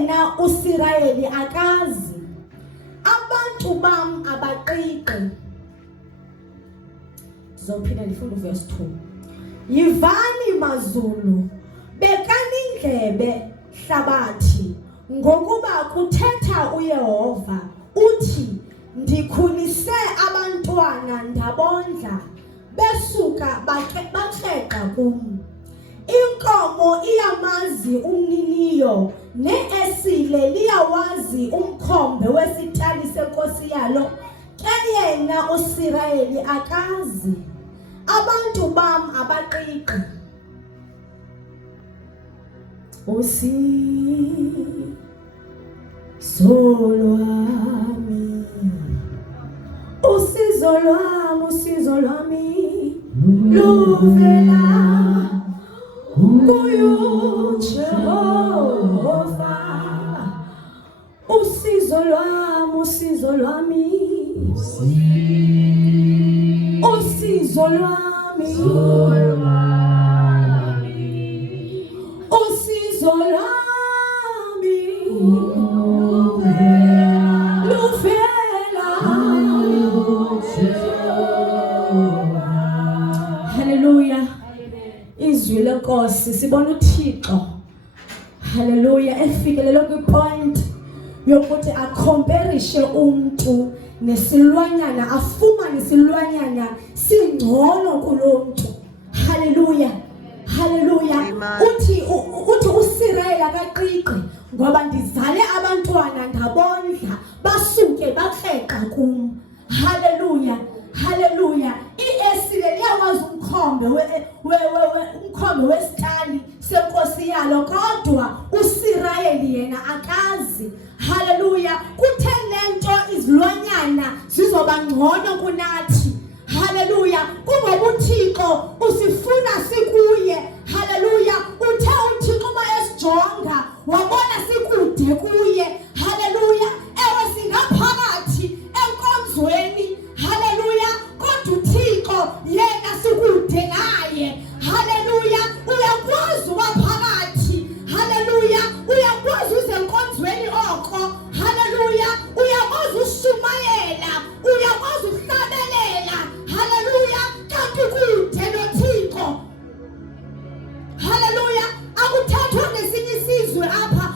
yena uSirayeli akazi, abantu bam abaqiqi. Zophinda ndifunda uverse 2. Yivani mazulu, bekani indlebe hlabathi, ngokuba kuthetha uYehova uthi, ndikhulise abantwana ndabondla, besuka bakreqa kum. Inkomo iyamazi umniniyo, neesile liyawazi umkhombe wesitali senkosi yalo, ke yena uSirayeli akazi, abantu bam abaqiqi. Usizo lwami luvela kuyo Jehova. Usizo lwami luvela. Hallelujah. Izwi lenkosi sibona uThixo, hallelujah, efikelele kwipoint yokuthi akomperishe umuntu nesilwanyana, afumane isilwanyana singcono kulomuntu. Hallelujah, hallelujah. Uthi uSirayeli akaqiqi, ngoba ndizale abantwana ndabondla, basuke bakreqa kum. Hallelujah, hallelujah. Iesile liyawazi umkhombe umkhombe wesitali senkosi yalo, kodwa uSirayeli yena akazi. Hallelujah. Kuthe lento izilwanyana zizoba ngcono kunathi. Hallelujah. Kungoba uThixo usifuna sikuye. Hallelujah. Uthe uThixo uma esijonga wabona sikude kuye. Hallelujah. Ewe singaphakathi enkonzweni. Hallelujah. Kodwa uThixo yena sikude naye. Hallelujah. Uyakwazi waphakathi. Hallelujah. Uyakwazi uzenkonzweni oko. Hallelujah. Uyakwazi ushumayela. Uyakwazi ukuhlabelela. Hallelujah. Kanti kude noThixo. Hallelujah. Akuthathwa nesinye isizwe apha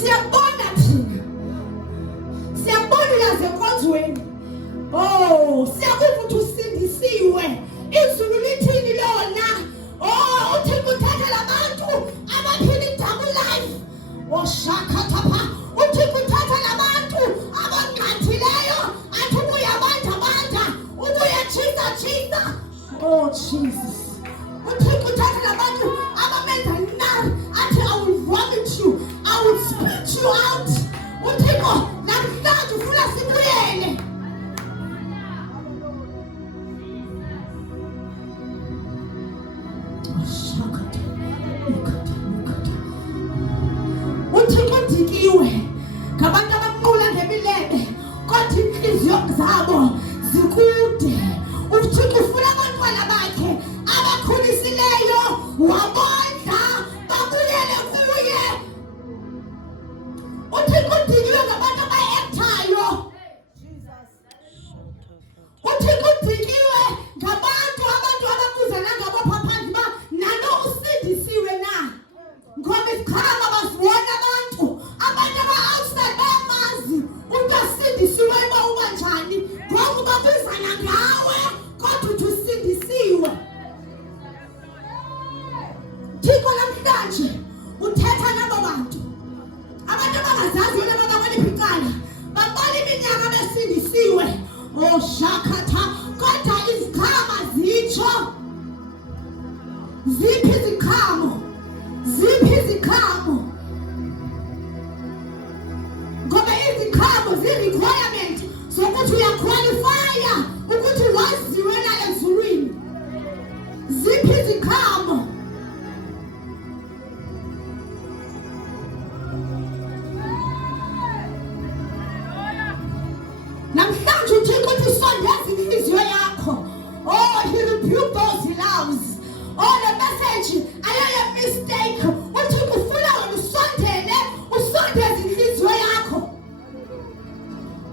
Siyabona thina. Siyabona yazenkonzweni. Oh, siyakuva ukuthi usindisiwe. Izulu lithini lona? Oh, uThixo uthatha labantu abaphila double life. Oh, shakathapha. Uthixo uthatha labantu abanqathileyo athi ubuya banda ubuya chisa. Oh Jesus. Uthixo uthatha labantu abamenza nar athi I will vomit you. I will spit you out. Uthixo namhlanje ufuna sibuyele. Uthixo dikiwe ngabantu abanqula ngemilebe kodwa inhliziyo zabo zikude. Uthixo ufuna abantwana bakhe abakhulisileyo wabondla babuyele kuye. Uthixo dikiwe ngabantu abayekthayo. Uthixo dikiwe ngabantu abakuzana ngabo phaphandle ba nalo usindisiwe na. Ngoba isikhama basibona abantu aba-outside bayamazi umuntu asindisiwe uba njani ngoba babizana ngawe kodwa uthi usindisiwe. Thixo namhlanje uthetha nabo bantu abangazazi yona ababaliphicana babala iminyaka besindisiwe. Oh shakatha kodwa izikhama zitsho. Ziphi izikhamo? Ngoba izikhamo zi-requirement zokuthi uyaqualifya ukuthi waziwe la ezulwini. Ziphi izikhamo? Namhlanje uThixo uthi sondeza inhliziyo yakho. Oh, he rebuked those he loves. Oh, the message ayaya mistake. Uthixo ufuna usondeze inhliziyo yakho.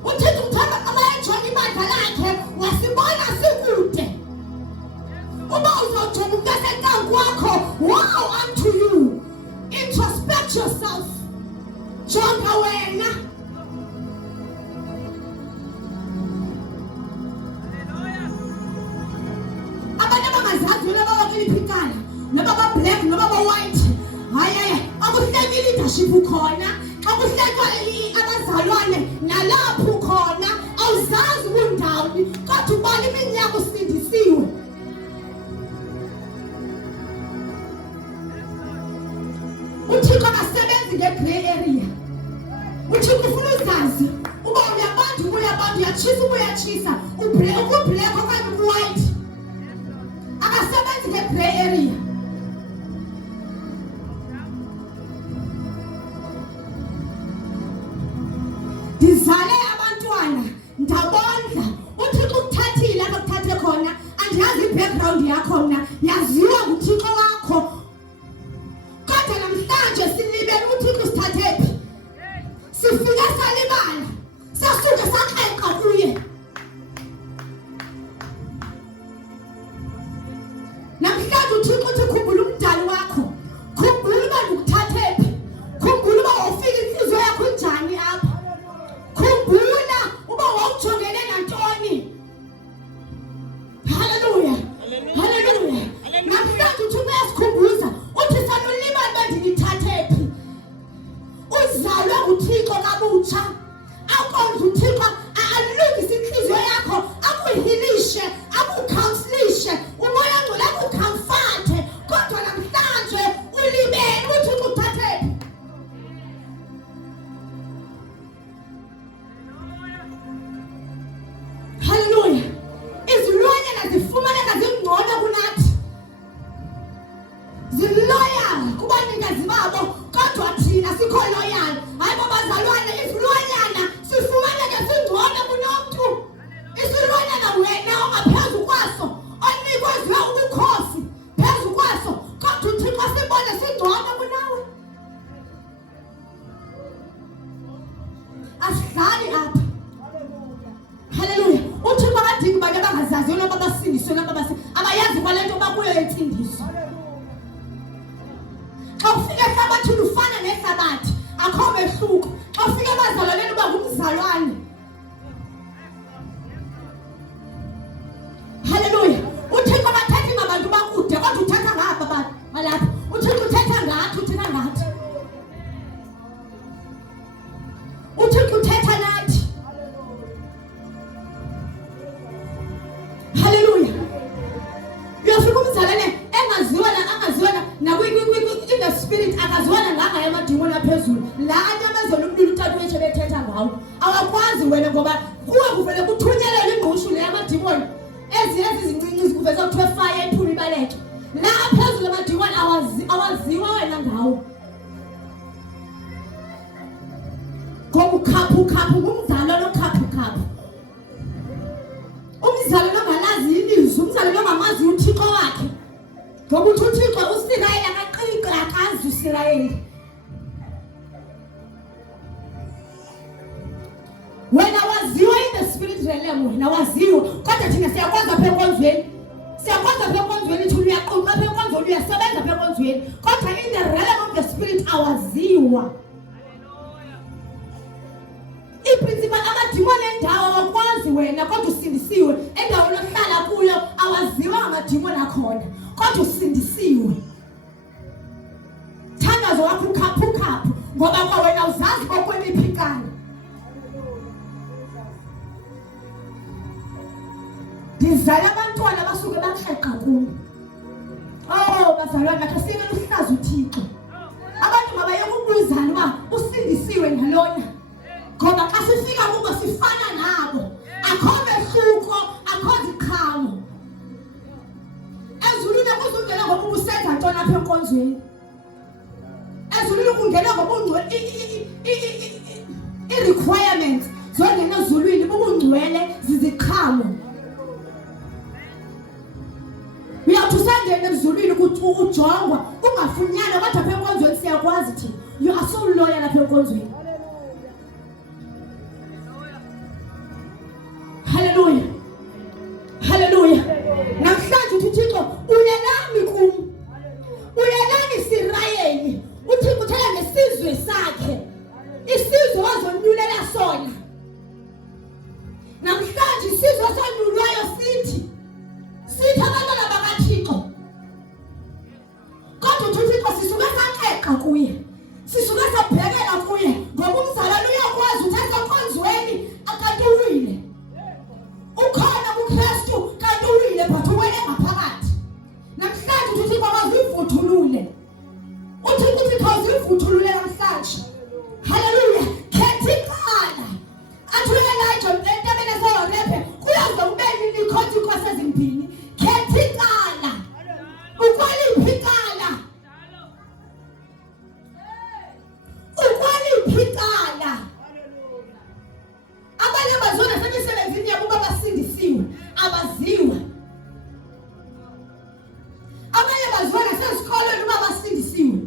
Uthixo uthanda abayajona ibandla lakhe wasibona sikude. Uba uzojoba umuntu esentangu wakho, wow unto you. Introspect yourself. Jonga wena. Abantu abangazazi yona babaliphicana noma ba-black noma ba-white. Hayi akuhleki leadership ukhona. Xa kuhlekwa abazalwane nalapho ukhona awuzazi ubundawuni kodwa ubala iminyaka usindisiwe. Uthixo akasebenzi nge-grey area. Uthixo ufuna uzazi uba uyabantu uyachisa ublack okanye ubu-white. Akasebenzi nge-grey area. Ndizale abantwana ndabondla. Uthixo ukuthathile apha kuthathe khona andiyazi i-background yakho mna yaziwa nguThixo wakho. Kodwa namhlanje silibele uThixo sithathe phi. Sifike salibala sasuke saxeqa kuye. Namhlanje uThixo uthi khumbula umdali wakho. Khumbula uba ndikuthathe phi. Khumbula uba wawufika inhliziyo yakho njani apha. Khumbula uba wawujongene nantoni. Hallelujah. Hallelujah. Namhlanje uthi uyasikhumbuza uthi sanulibali uba ndinithathe phi. Uzalwe nguThixo kabutsha. Akondla uThixo alungise inhliziyo yakho akuhilishe akucounselishe umoya ngcwele akucomforte kodwa namhlanje ulibele uThixo uthathe phi. Hallelujah. Izilwanyana zifumaneka zingcono kunathi. Ziloyal kubanikazi babo kodwa thina sikho loyal. Hayi babazalwane izilwanyana sifumaneka singcono kunomntu. Isilwanyana wena ongaphezu kwaso onikezwe ubukhosi phezu kwaso kodwa uThixo sibone singcono kunawe. Asidlali apha. Hallelujah. Uthixo akadingi abantu abangazazi noma abasindiswe noma abayazi kwalento bakuyo yensindiso. Xa ufika ehlabathini ufana nehlabathi akho mehluko. Xa ufika ebazalwaneni uba ngumzalwane. Hallelujah. Uthixo akathethi ngabantu bakude kodwa uthetha ngapha abantu balapha. Uthixo uthetha ngathi, uthetha ngathi. Uthixo uthetha nathi. Hallelujah. Uyafika umzalwane engaziwa in the spirit akaziwana nganga yamadimoni aphezulu. La anyamezela umlilo uTata wethu bethetha ngawo. Awakwazi wena ngoba kuwe kuvele kuthunyelele ingqushu le yamadimoni. Ezi zincinci zikuveza kuthiwa fire iphuma ibaleke. La aphezulu amadimoni awaziwa wena ngawo. Ngokukhaphu ngumzalo lokhaphu. Umzalo longalazi ilizwi, umzalo longamazi uThixo wakhe. Ngoba uThixo uSirayeli akaqika akazi uSirayeli. Wena waziwa in the spirit realm, wena waziwa. Kodwa thina siyakwazi apha enkonzweni. Siyakwazi apha enkonzweni ukuthi uyaqoqa apha enkonzweni uyasebenza apha enkonzweni. Kodwa in the realm of the spirit awaziwa. Iprinciple amadimoni endawo awakwazi wena kodwa usindisiwe. Endaweni ohlala kuyo awaziwa amadimoni akhona kodwa usindisiwe. Thandazo wakho ukhaphu ngoba kwa wena uzazi okwemiphikana. Ndizala abantwana basuke bamhleqa kuyo. Bazalwane bakhe sibe luhlaza uThixo. Abantu mabaye ukubuzana uba usindisiwe ngalona. Ngoba xa sifika kubo sifana nabo. Akho mehluko, akho ziqhamo. Ezulwini kuzungena ngoba ubusenza ntona apha enkonzweni. Ezulwini kungena ngoba i-requirements zongena ezulwini bubungcwele ziziqhamo. Uyathi usangena ezulwini ukuthi ujongwa ungafunyana kodwa apha enkonzweni siyakwazi thina. You are so loyal apha enkonzweni. Hallelujah. Hallelujah. Namhlanje uThixo uyelami kum. Uyelami Isirayeli. Uthixo uthela ngesizwe sakhe. Isizwe wazonyulela sona. Namhlanje isizwe sonyulwayo sithi abantwana bakaThixo. Kodwa uThixo sisuke saxeqa kuye. Sisuke sabhekela kuye ngoba umzalwane uyakwazi uthatha enkonzweni akanti uwile. Ukhona uKristu kanti uwile but uwele ngaphakathi. Namhlanje uThixo akazivuthulule. Uthixo akazivuthulule namhlanje. Hallelujah. Khethikana. Athuyela entabeni eseyolephe kuyaze kubeni nikhothi inkosi ezimbini. Khethikana. Ukwaliphikana. Ukwaliphikana. Abanye abazona semisebenzini yabo basindisiwe abaziwa. Abanye abazona sesikolweni basindisiwe.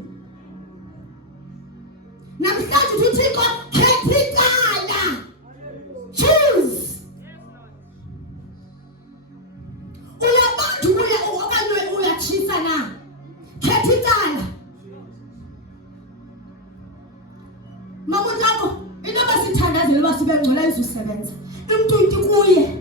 Namhlanje uThixo khethikana. Choose. Uyabantu okanye uyachisa na. Khethikana. Mama yakho into basithandazela basibe ngcola izusebenza. Umuntu kuye